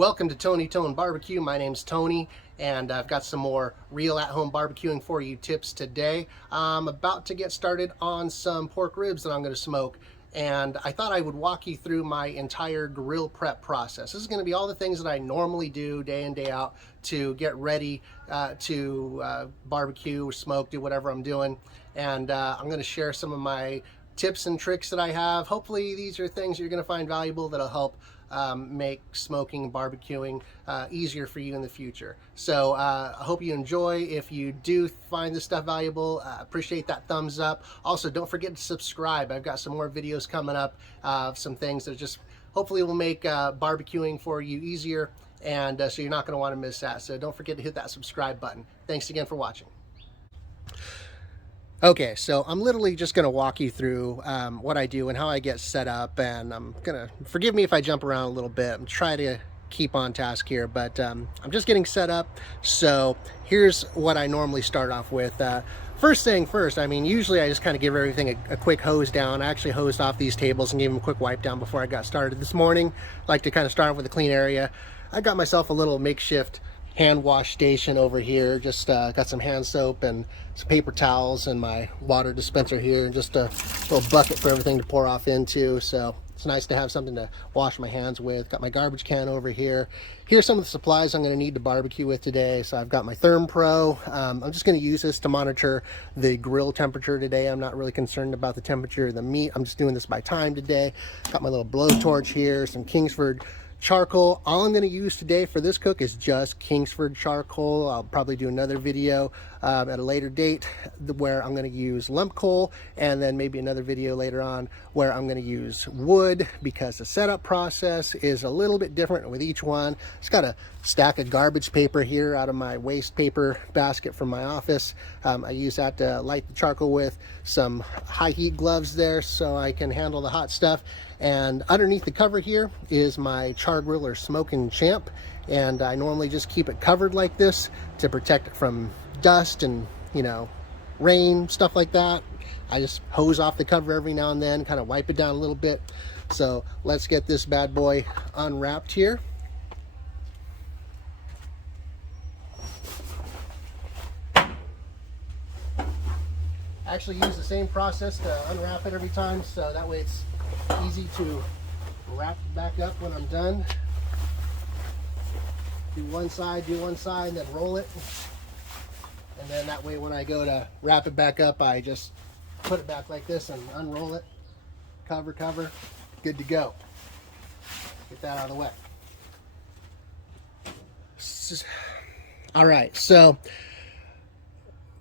Welcome to Tony Tone Barbecue. My name's Tony, and I've got some more real at-home barbecuing for you tips today. I'm about to get started on some pork ribs that I'm going to smoke, and I thought I would walk you through my entire grill prep process. This is going to be all the things that I normally do day in, day out to get ready to barbecue, smoke, do whatever I'm doing, and I'm going to share some of my tips and tricks that I have. Hopefully these are things you're going to find valuable that'll help make smoking and barbecuing easier for you in the future. So I hope you enjoy. If you do find this stuff valuable, appreciate that thumbs up. Also, don't forget to subscribe. I've got some more videos coming up, some things that just hopefully will make barbecuing for you easier, and so you're not going to want to miss that. So don't forget to hit that subscribe button. Thanks again for watching. Okay, so I'm literally just going to walk you through what I do and how I get set up, and I'm going to, forgive me if I jump around a little bit. I'm trying to keep on task here, but I'm just getting set up. So here's what I normally start off with. First thing first, I mean, usually I just kind of give everything a quick hose down. I actually hosed off these tables and gave them a quick wipe down before I got started this morning. I like to kind of start with a clean area. I got myself a little makeshift hand wash station over here. Just got some hand soap and some paper towels and my water dispenser here, and just a little bucket for everything to pour off into. So it's nice to have something to wash my hands with. Got my garbage can over here. Here's some of the supplies I'm going to need to barbecue with today. So I've got my Therm Pro. I'm just going to use this to monitor the grill temperature today. I'm not really concerned about the temperature of the meat. I'm just doing this by time today. Got my little blowtorch here, some Kingsford charcoal. All I'm going to use today for this cook is just Kingsford charcoal. I'll probably do another video at a later date where I'm going to use lump coal, and then maybe another video later on where I'm going to use wood, because the setup process is a little bit different with each one. Just got a stack of garbage paper here out of my waste paper basket from my office. I use that to light the charcoal with. Some high heat gloves there so I can handle the hot stuff. And underneath the cover here is my char grill or smoking champ, and I normally just keep it covered like this to protect it from dust and, you know, rain, stuff like that. I just hose off the cover every now and then, kind of wipe it down a little bit. So let's get this bad boy unwrapped here. Actually use the same process to unwrap it every time, so that way it's easy to wrap it back up when I'm done. Do one side, and then roll it. And then that way when I go to wrap it back up, I just put it back like this and unroll it. Cover, good to go. Get that out of the way. All right, so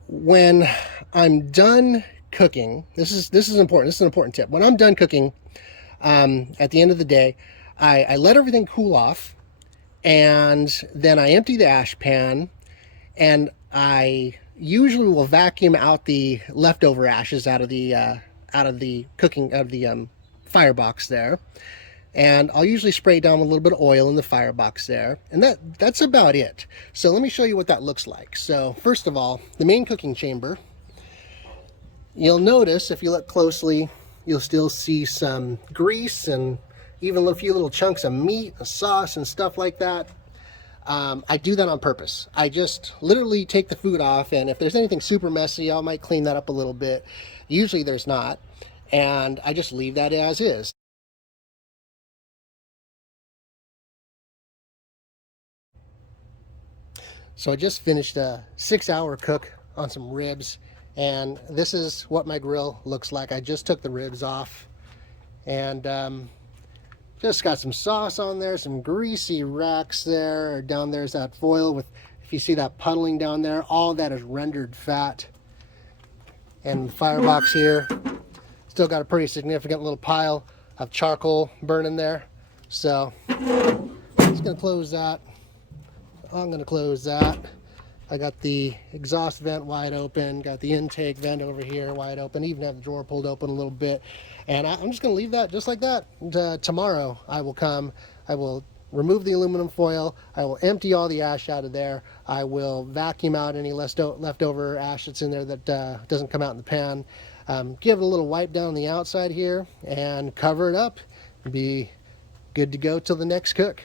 when I'm done cooking, this is important. This is an important tip. When I'm done cooking, at the end of the day, I let everything cool off, and then I empty the ash pan, and I usually will vacuum out the leftover ashes out of the firebox there. And I'll usually spray down with a little bit of oil in the firebox there, and that's about it. So let me show you what that looks like. So first of all, the main cooking chamber, you'll notice if you look closely, you'll still see some grease and even a few little chunks of meat, sauce and stuff like that. I do that on purpose. I just literally take the food off, and if there's anything super messy, I might clean that up a little bit. Usually there's not, and I just leave that as is. So I just finished a 6-hour cook on some ribs, and this is what my grill looks like. I just took the ribs off, and just got some sauce on there, some greasy racks there. Down there's that foil with, if you see that puddling down there, all that is rendered fat. And the firebox here, still got a pretty significant little pile of charcoal burning there. So I'm just gonna close that. I'm gonna close that. I got the exhaust vent wide open, got the intake vent over here wide open, even have the drawer pulled open a little bit. And I'm just gonna leave that just like that. And, tomorrow I will remove the aluminum foil, I will empty all the ash out of there, I will vacuum out any leftover ash that's in there that doesn't come out in the pan, give it a little wipe down on the outside here, and cover it up, and be good to go till the next cook.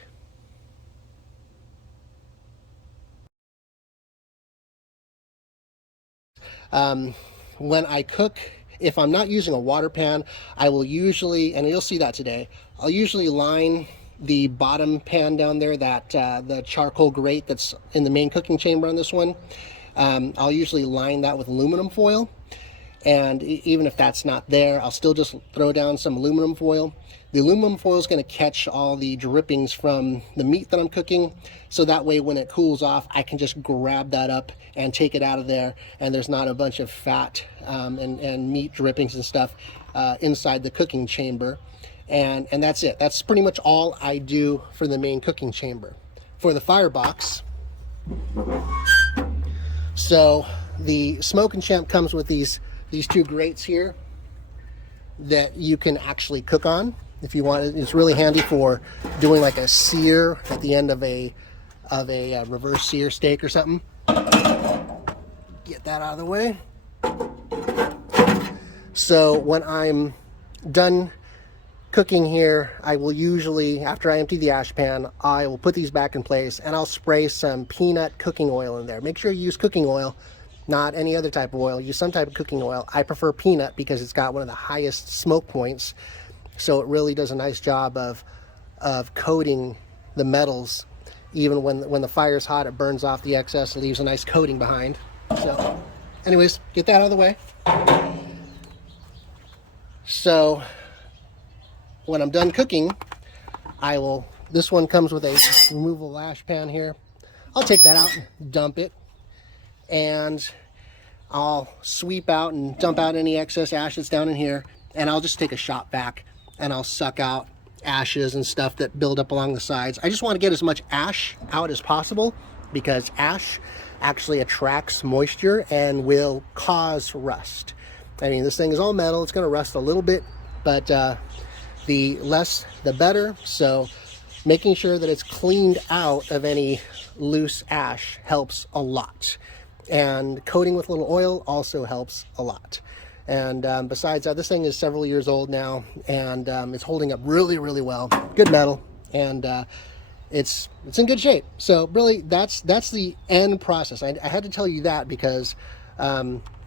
When I cook, if I'm not using a water pan, I will usually, and you'll see that today, I'll usually line the bottom pan down there, that the charcoal grate that's in the main cooking chamber on this one. I'll usually line that with aluminum foil. And even if that's not there, I'll still just throw down some aluminum foil. The aluminum foil is going to catch all the drippings from the meat that I'm cooking, so that way when it cools off, I can just grab that up and take it out of there, and there's not a bunch of fat and meat drippings and stuff inside the cooking chamber. And that's it. That's pretty much all I do for the main cooking chamber. For the firebox, so the Smoke and Champ comes with these two grates here that you can actually cook on if you want. It's really handy for doing like a sear at the end of a reverse sear steak or something. Get that out of the way. So when I'm done cooking here, I will usually, after I empty the ash pan, I will put these back in place and I'll spray some peanut cooking oil in there. Make sure you use cooking oil, not any other type of oil. Use some type of cooking oil. I prefer peanut because it's got one of the highest smoke points, so it really does a nice job of coating the metals. Even when the fire's hot, it burns off the excess and leaves a nice coating behind. So anyways, get that out of the way. So when I'm done cooking, this one comes with a removable ash pan here. I'll take that out and dump it, and I'll sweep out and dump out any excess ash that's down in here, and I'll just take a shop vac and I'll suck out ashes and stuff that build up along the sides. I just want to get as much ash out as possible because ash actually attracts moisture and will cause rust. I mean, this thing is all metal. It's going to rust a little bit, but the less the better. So making sure that it's cleaned out of any loose ash helps a lot. And coating with a little oil also helps a lot. And besides that, this thing is several years old now, and it's holding up really, really well. Good metal, and it's in good shape. So really, that's the end process. I had to tell you that because I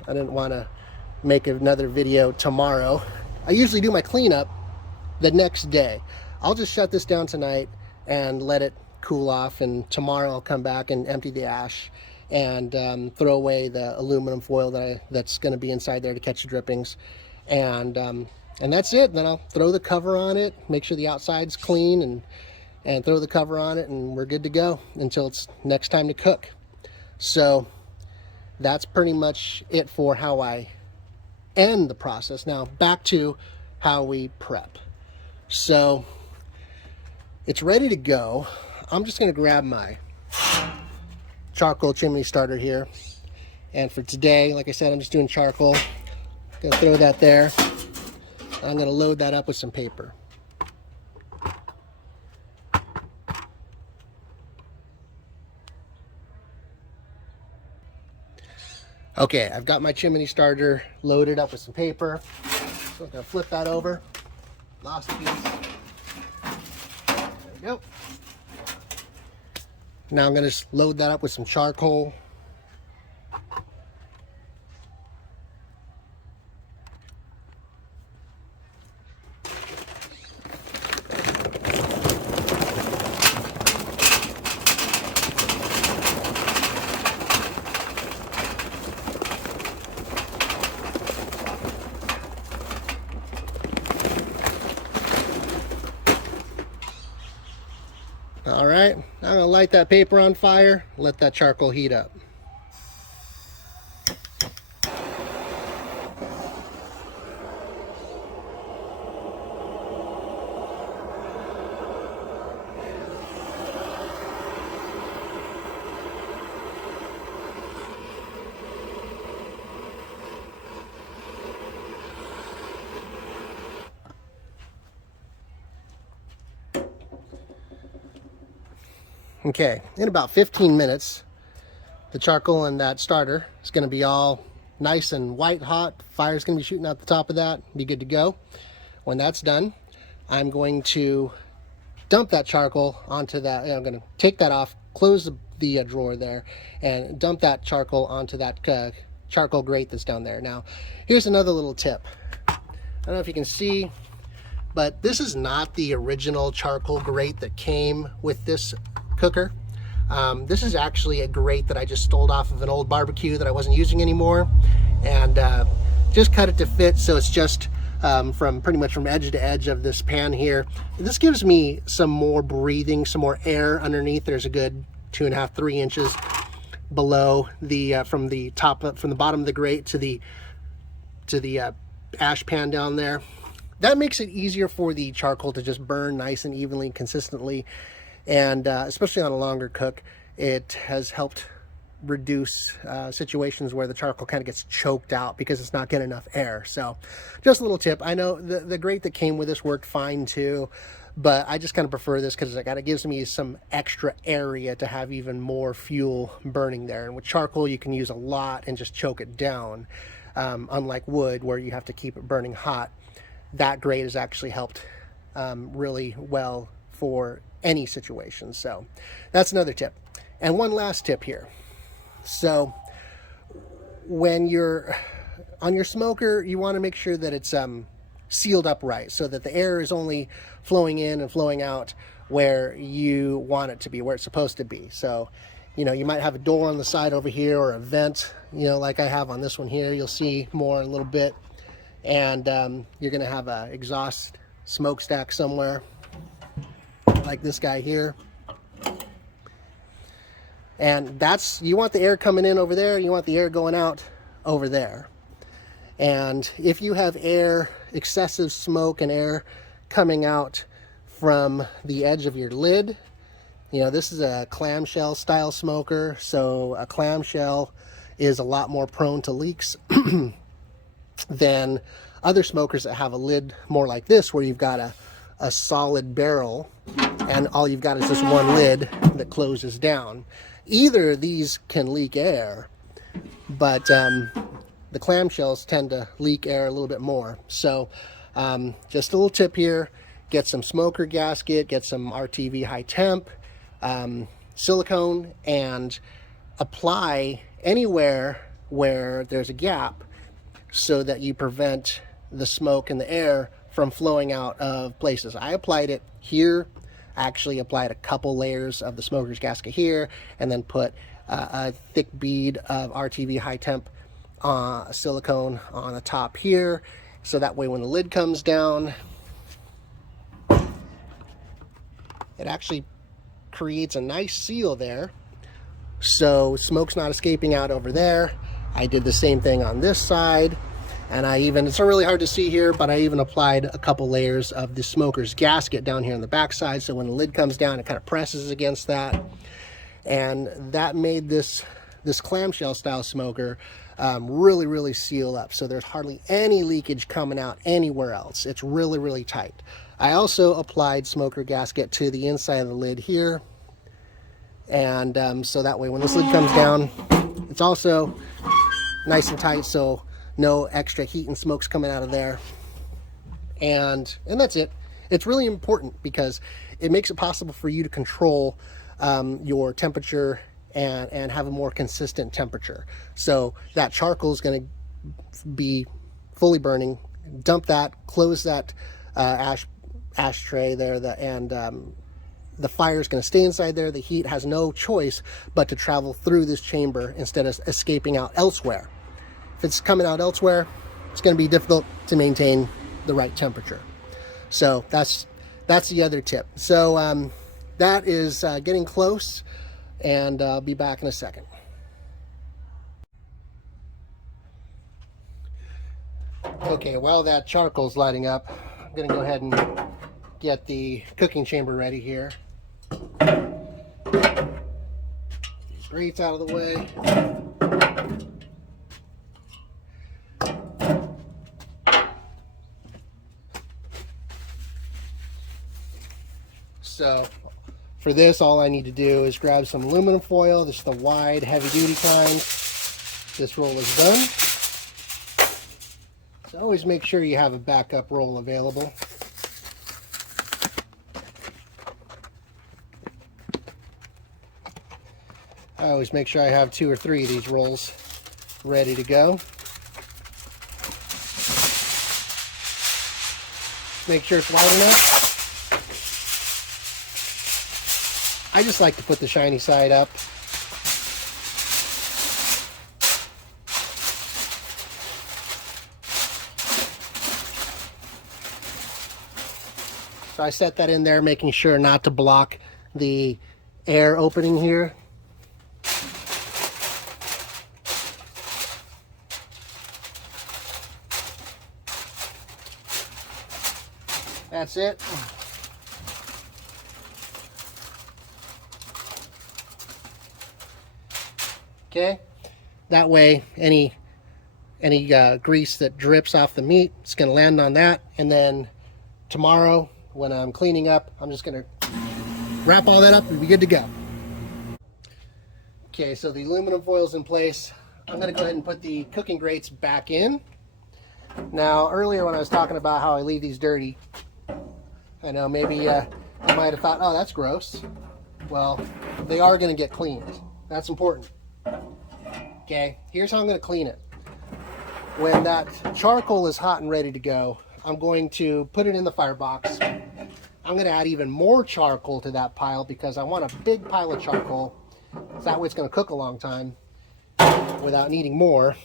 didn't want to make another video tomorrow. I usually do my cleanup the next day. I'll just shut this down tonight and let it cool off, and tomorrow I'll come back and empty the ash and throw away the aluminum foil that's going to be inside there to catch the drippings, and that's it. Then I'll throw the cover on it, make sure the outside's clean, and throw the cover on it, and we're good to go until it's next time to cook. So that's pretty much it for how I end the process. Now back to how we prep. So it's ready to go. I'm just going to grab my charcoal chimney starter here, and for today, like I said, I'm just doing charcoal. Gonna throw that there. I'm gonna load that up with some paper. Okay, I've got my chimney starter loaded up with some paper, so I'm gonna flip that over. Lost a piece. There we go. Now I'm going to just load that up with some charcoal. All right, I'm going to light that paper on fire, let that charcoal heat up. Okay, in about 15 minutes, the charcoal in that starter is going to be all nice and white hot. Fire's going to be shooting out the top of that, be good to go. When that's done, I'm going to dump that charcoal onto that. I'm going to take that off, close the drawer there, and dump that charcoal onto that charcoal grate that's down there. Now, here's another little tip. I don't know if you can see, but this is not the original charcoal grate that came with this cooker. This is actually a grate that I just stole off of an old barbecue that I wasn't using anymore, and just cut it to fit, so it's just from pretty much from edge to edge of this pan here. This gives me some more breathing, some more air underneath. There's a good 2.5, 3 inches below the from the top, from the bottom of the grate to the ash pan down there. That makes it easier for the charcoal to just burn nice and evenly and consistently, and especially on a longer cook, it has helped reduce situations where the charcoal kind of gets choked out because it's not getting enough air. So just a little tip. I know the grate that came with this worked fine too, but I just kind of prefer this because it gives me some extra area to have even more fuel burning there. And with charcoal, you can use a lot and just choke it down, unlike wood where you have to keep it burning hot. That grate has actually helped really well for any situation. So that's another tip. And one last tip here. So when you're on your smoker, you want to make sure that it's sealed up right, so that the air is only flowing in and flowing out where you want it to be, where it's supposed to be. So, you know, you might have a door on the side over here, or a vent, you know, like I have on this one here. You'll see more in a little bit. And you're going to have an exhaust smokestack somewhere, like this guy here. And that's, you want the air coming in over there, you want the air going out over there. And if you have air, excessive smoke and air coming out from the edge of your lid, you know, this is a clamshell style smoker, so a clamshell is a lot more prone to leaks than other smokers that have a lid more like this, where you've got a solid barrel and all you've got is this one lid that closes down. Either of these can leak air, but the clamshells tend to leak air a little bit more. So just a little tip here: get some smoker gasket, get some RTV high temp silicone, and apply anywhere where there's a gap, so that you prevent the smoke and the air from flowing out of places. I applied it here. Actually applied a couple layers of the smoker's gasket here, and then put a thick bead of RTV high temp silicone on the top here, so that way when the lid comes down, it actually creates a nice seal there, so smoke's not escaping out over there. I did the same thing on this side, and it's really hard to see here, but I even applied a couple layers of the smoker's gasket down here on the back side, so when the lid comes down, it kind of presses against that. And that made this clamshell style smoker really, really seal up, so there's hardly any leakage coming out anywhere else. It's really, really tight. I also applied smoker gasket to the inside of the lid here, and so that way when this lid comes down, it's also nice and tight, so no extra heat and smoke's coming out of there. And that's it. It's really important because it makes it possible for you to control your temperature and have a more consistent temperature. So that charcoal is going to be fully burning. Dump that, close that ashtray there, and the fire is going to stay inside there. The heat has no choice but to travel through this chamber instead of escaping out elsewhere. If it's coming out elsewhere, it's going to be difficult to maintain the right temperature. So that's the other tip. So that is getting close, and I'll be back in a second. Okay, while that charcoal's lighting up, I'm going to go ahead and get the cooking chamber ready here. These grates out of the way. So for this, all I need to do is grab some aluminum foil. This is the wide, heavy-duty kind. This roll is done. So always make sure you have a backup roll available. I always make sure I have 2 or 3 of these rolls ready to go. Make sure it's wide enough. I just like to put the shiny side up. So I set that in there, making sure not to block the air opening here. That's it. Okay, that way any grease that drips off the meat, it's going to land on that, and then tomorrow when I'm cleaning up, I'm just going to wrap all that up and be good to go. Okay, so the aluminum foil's in place. I'm going to go ahead and put the cooking grates back in. Now, earlier when I was talking about how I leave these dirty, I know maybe you might have thought, oh, that's gross. Well, they are going to get cleaned. That's important. Okay, here's how I'm going to clean it. When that charcoal is hot and ready to go, I'm going to put it in the firebox. I'm going to add even more charcoal to that pile because I want a big pile of charcoal. So that way it's going to cook a long time without needing more.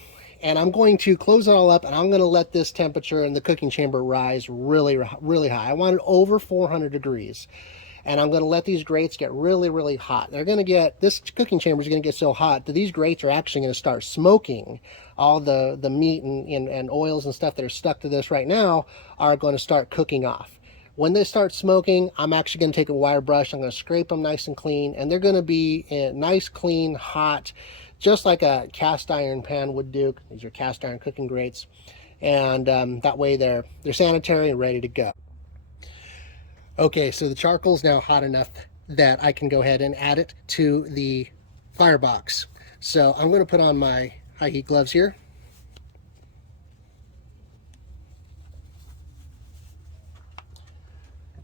And I'm going to close it all up, and I'm going to let this temperature in the cooking chamber rise really, really high. I want it over 400 degrees. And I'm going to let these grates get really, really hot. They're going to get, this cooking chamber is going to get so hot that these grates are actually going to start smoking. All the meat and oils and stuff that are stuck to this right now are going to start cooking off. When they start smoking, I'm actually going to take a wire brush. I'm going to scrape them nice and clean, and they're going to be nice, clean, hot, just like a cast iron pan would do. These are cast iron cooking grates, and that way they're sanitary and ready to go. Okay, so the charcoal is now hot enough that I can go ahead and add it to the firebox. So I'm going to put on my high heat gloves here.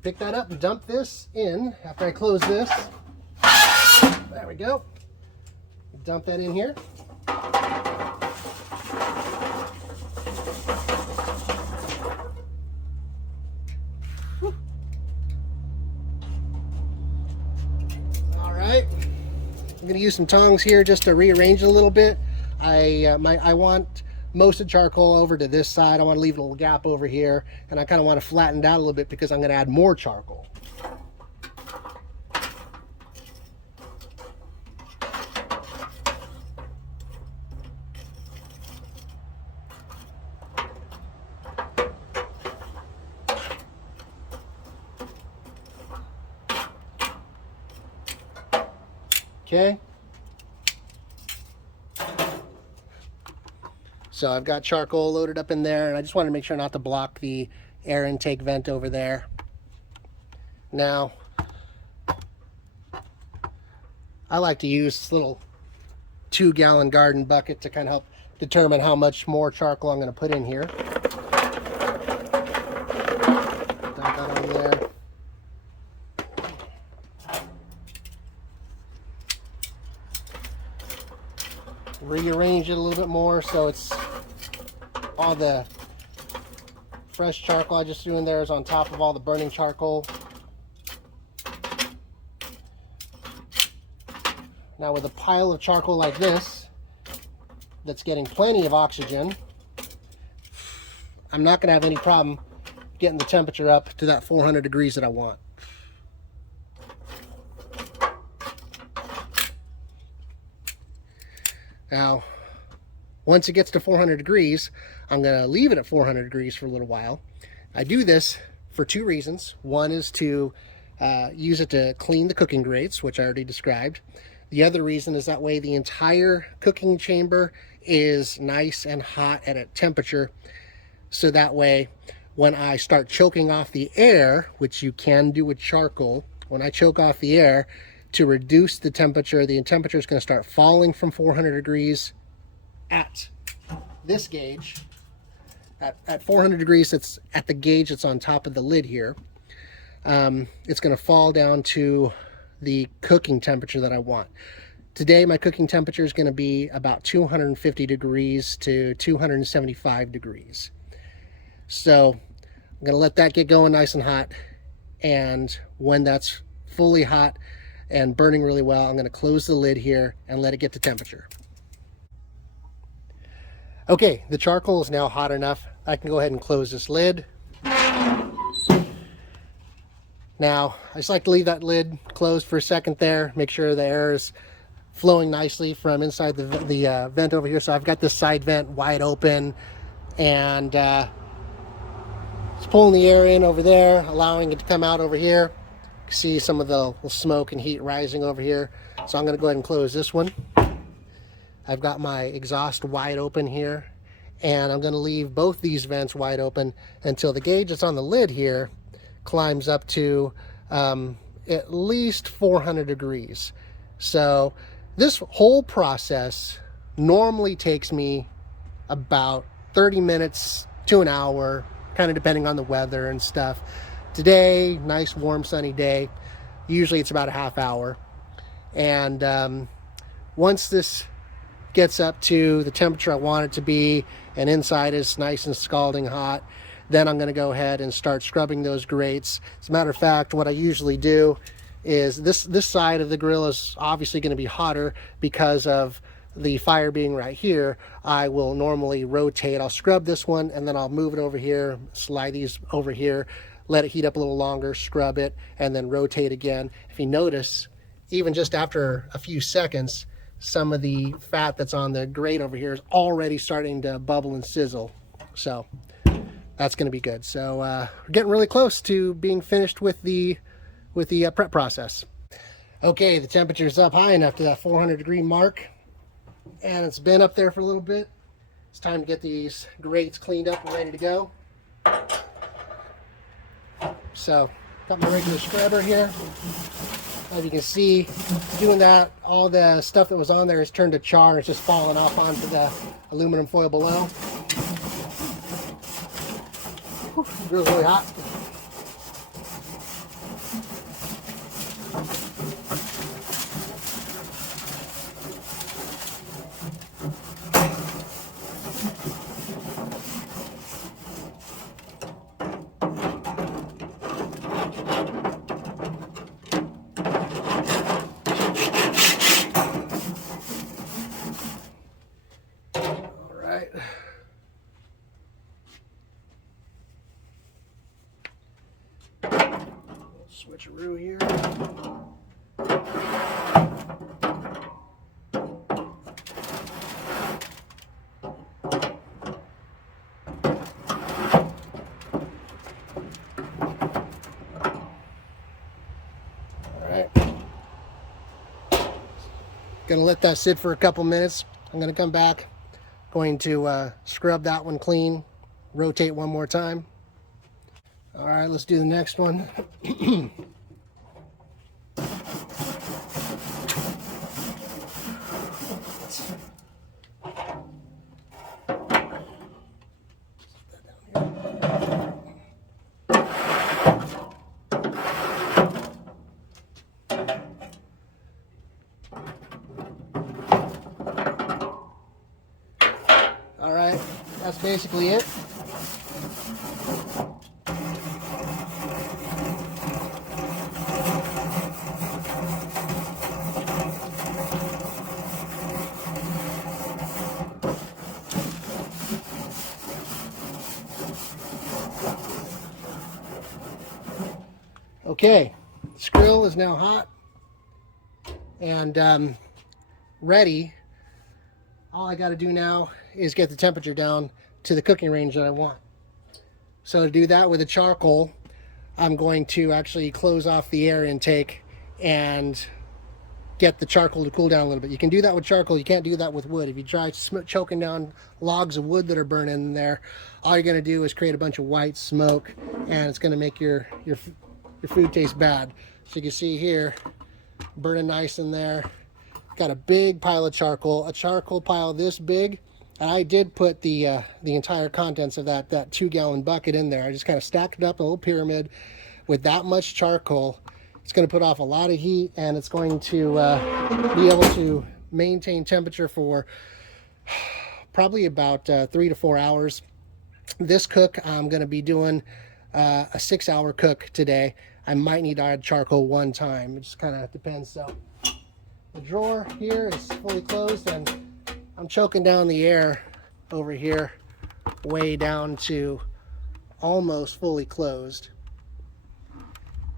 Pick that up and dump this in after I close this. There we go. Dump that in here. All right. I'm going to use some tongs here just to rearrange it a little bit. I want most of the charcoal over to this side. I want to leave a little gap over here, and I kind of want to flatten it out a little bit because I'm going to add more charcoal. Okay. So I've got charcoal loaded up in there, and I just want to make sure not to block the air intake vent over there. Now, I like to use this little 2-gallon garden bucket to kind of help determine how much more charcoal I'm going to put in here. Dump that on there. Rearrange it a little bit more so it's all the fresh charcoal I just threw in there is on top of all the burning charcoal. Now with a pile of charcoal like this that's getting plenty of oxygen, I'm not going to have any problem getting the temperature up to that 400 degrees that I want. Now, once it gets to 400 degrees, I'm going to leave it at 400 degrees for a little while. I do this for two reasons. One is to use it to clean the cooking grates, which I already described. The other reason is that way the entire cooking chamber is nice and hot at a temperature. So that way, when I start choking off the air, which you can do with charcoal, when I choke off the air, to reduce the temperature is going to start falling from 400 degrees at this gauge. At 400 degrees, it's at the gauge that's on top of the lid here. It's going to fall down to the cooking temperature that I want. Today my cooking temperature is going to be about 250 degrees to 275 degrees. So I'm going to let that get going nice and hot, and when that's fully hot and burning really well, I'm going to close the lid here and let it get to temperature. Okay, the charcoal is now hot enough. I can go ahead and close this lid. Now, I just like to leave that lid closed for a second there, make sure the air is flowing nicely from inside the vent over here. So I've got this side vent wide open, and it's pulling the air in over there, allowing it to come out over here. You can see some of the smoke and heat rising over here. So I'm going to go ahead and close this one. I've got my exhaust wide open here, and I'm going to leave both these vents wide open until the gauge that's on the lid here climbs up to at least 400 degrees. So this whole process normally takes me about 30 minutes to an hour, kind of depending on the weather and stuff. Today, nice warm sunny day, usually it's about a half hour. And once this gets up to the temperature I want it to be, and inside is nice and scalding hot, then I'm going to go ahead and start scrubbing those grates. As a matter of fact, what I usually do is this side of the grill is obviously going to be hotter because of the fire being right here. I will normally rotate. I'll scrub this one, and then I'll move it over here, slide these over here, let it heat up a little longer, scrub it, and then rotate again. If you notice, even just after a few seconds, some of the fat that's on the grate over here is already starting to bubble and sizzle. So that's going to be good. So we're getting really close to being finished with the prep process. Okay, the temperature's up high enough to that 400 degree mark, and it's been up there for a little bit. It's time to get these grates cleaned up and ready to go. So got my regular scrubber here. As you can see, doing that, all the stuff that was on there has turned to char. It's just falling off onto the aluminum foil below. Whew, it feels really hot. Switcheroo here. Alright. Gonna let that sit for a couple minutes. I'm gonna come back, going to scrub that one clean, rotate one more time. All right, let's do the next one. All right, that's basically it. Okay, this grill is now hot and ready. All I got to do now is get the temperature down to the cooking range that I want. So to do that with the charcoal, I'm going to actually close off the air intake and get the charcoal to cool down a little bit. You can do that with charcoal. You can't do that with wood. If you try choking down logs of wood that are burning in there, all you're going to do is create a bunch of white smoke, and it's going to make your food taste bad. So you can see here, burning nice in there. Got a big pile of charcoal, a charcoal pile this big, and I did put the entire contents of that 2-gallon bucket in there. I just kind of stacked it up in a little pyramid with that much charcoal. It's going to put off a lot of heat, and it's going to be able to maintain temperature for probably about 3 to 4 hours. This cook, I'm going to be doing a 6-hour cook today. I might need to add charcoal one time. It just kind of depends. So the drawer here is fully closed, and I'm choking down the air over here way down to almost fully closed.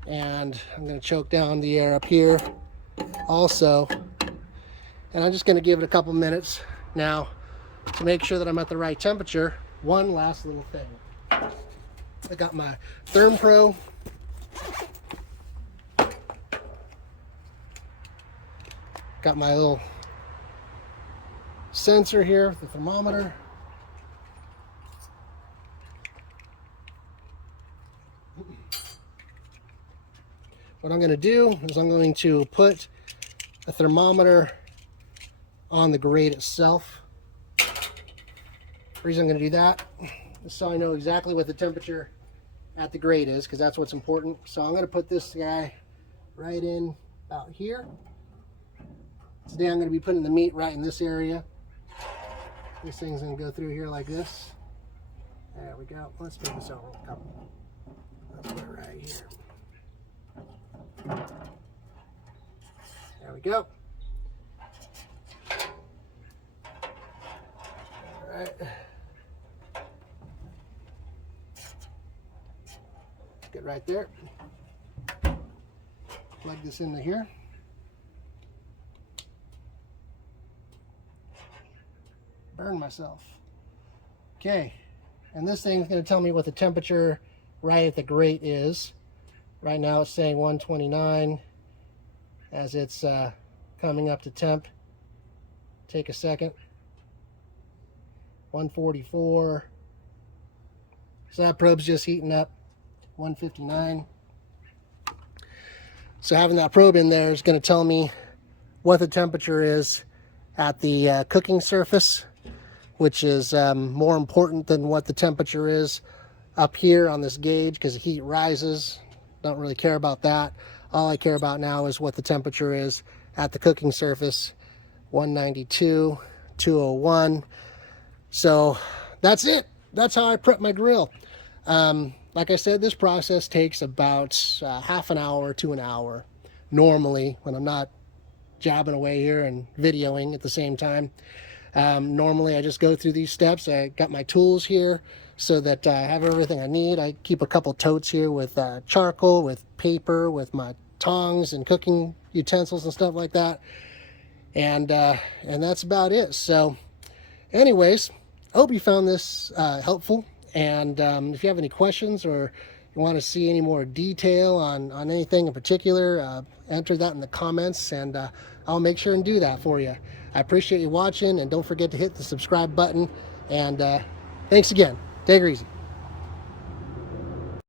And I'm going to choke down the air up here also. And I'm just going to give it a couple minutes now to make sure that I'm at the right temperature. One last little thing. I got my ThermPro. Got my little sensor here, the thermometer. What I'm going to do is I'm going to put a thermometer on the grate itself. The reason I'm going to do that is so I know exactly what the temperature at the grate is, because that's what's important. So I'm going to put this guy right in about here. Today I'm going to be putting the meat right in this area. This thing's going to go through here like this. There we go. Let's move this over a couple. Let's put it right here. There we go. All right. Get right there. Plug this into here. Burn myself. Okay, and this thing's going to tell me what the temperature right at the grate is. Right now it's saying 129 as it's coming up to temp. Take a second. 144. So that probe's just heating up. 159. So having that probe in there is going to tell me what the temperature is at the cooking surface, which is more important than what the temperature is up here on this gauge, because the heat rises. Don't really care about that. All I care about now is what the temperature is at the cooking surface. 192, 201. So that's it. That's how I prep my grill. Like I said, this process takes about half an hour to an hour normally, when I'm not jabbing away here and videoing at the same time. Normally I just go through these steps. I got my tools here so that I have everything I need. I keep a couple totes here with charcoal, with paper, with my tongs and cooking utensils and stuff like that. And that's about it. So anyways, I hope you found this helpful. And if you have any questions, or you want to see any more detail on anything in particular, enter that in the comments, and I'll make sure and do that for you. I appreciate you watching, and don't forget to hit the subscribe button. And thanks again. Take it easy.